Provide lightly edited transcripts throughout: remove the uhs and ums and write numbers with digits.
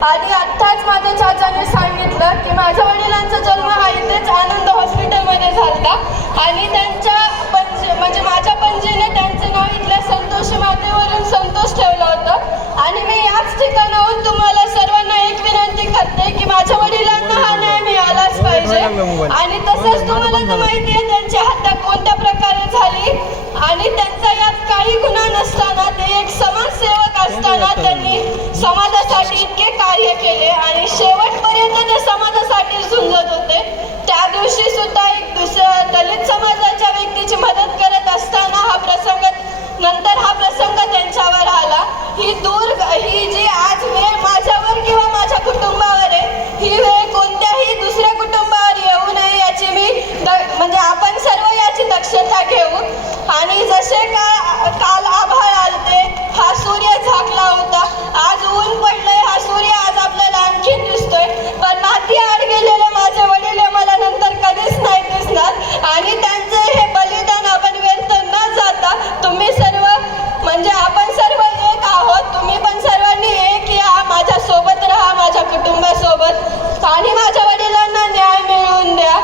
आणि आत्ताच माझ्या चाचाने सांगितलं की माझ्या वडिलांचा जन्म हा इथेच आनंद हॉस्पिटलमध्ये झाला आणि त्यांच्या म्हणजे माझ्या पणजीने त्यांचं नाव इथल्या संतोषी मातेवरून संतोष ठेवलं होतं. आणि मी याच ठिकाणाहून तुम्हाला सर्वांना एक विनंती करते की माझ्या वडिलांना हा न्याय मिळालाच पाहिजे. आणि तसंच तुम्हाला तर माहिती आहे त्यांची हत्या कोणत्या प्रकारे झाली आणि त्यांचा यात काही गुन्हा नसताना ते एक समाजसेवक असताना त्यांनी समाजासाठी इतके कार्य केले आणि शेवटपर्यंत ते समाजासाठी झुंजत होते. त्या दिवशी सुद्धा एक दुसऱ्या दलित समाजाच्या व्यक्तीची मदत करत असताना हा प्रसंग त्यांच्यावर आला. ही जी आज वेळ माझ्यावर किंवा माझ्या कुटुंबावर आहे, ही वेळ कोणत्याही दुसऱ्या कुटुंबावर येऊ नये याची मी म्हणजे आपण सर्व याची दक्षता घेऊ. आणि जसे काल आभाळ आलते, हा सूर्य झाकला होता, आज ऊन पडलंय, हा सूर्य आज आपल्याला आणखीन दिसतोय, पण माती आड गेलेले माझे वडील हे मला नंतर कधीच नाही दिसणार. आणि त्यांचे हे बलिदान आपण व्यर्थ न जाता तुम्ही सर्व म्हणजे आपण सर्व एक आहोत, तुम्ही पण सर्वांनी एक या, माझ्या सोबत राहा, माझ्या कुटुंबासोबत आणि माझ्या वडिलांना न्याय मिळवून द्या.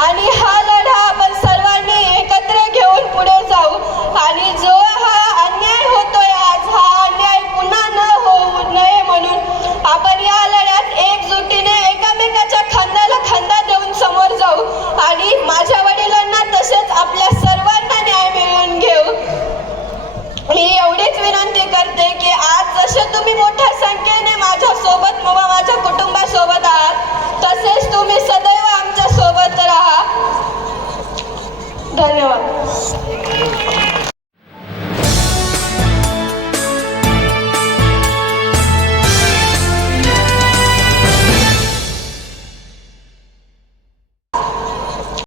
आणि हा लढा आपण सर्वांनी एकत्र घेऊन पुढे जाऊ. आणि जो हा अन्याय होतोय आज, हा अन्याय पुन्हा न होऊ नये म्हणून आपण या लढ्यात एकजुटीने एकामेकाच्या खांद्याला खांदा देऊन समोर जाऊ आणि माझ्या वडिलांना तसेच आपल्या सर्वांना न्याय मिळवून घेऊ. मी एवढीच विनंती करते की आज जसे तुम्ही मोठ्या संख्येने माझ्यासोबत व माझ्या कुटुंबासोबत आहात, तसेच तुम्ही सदैव आमच्या सोबत राहा. धन्यवाद.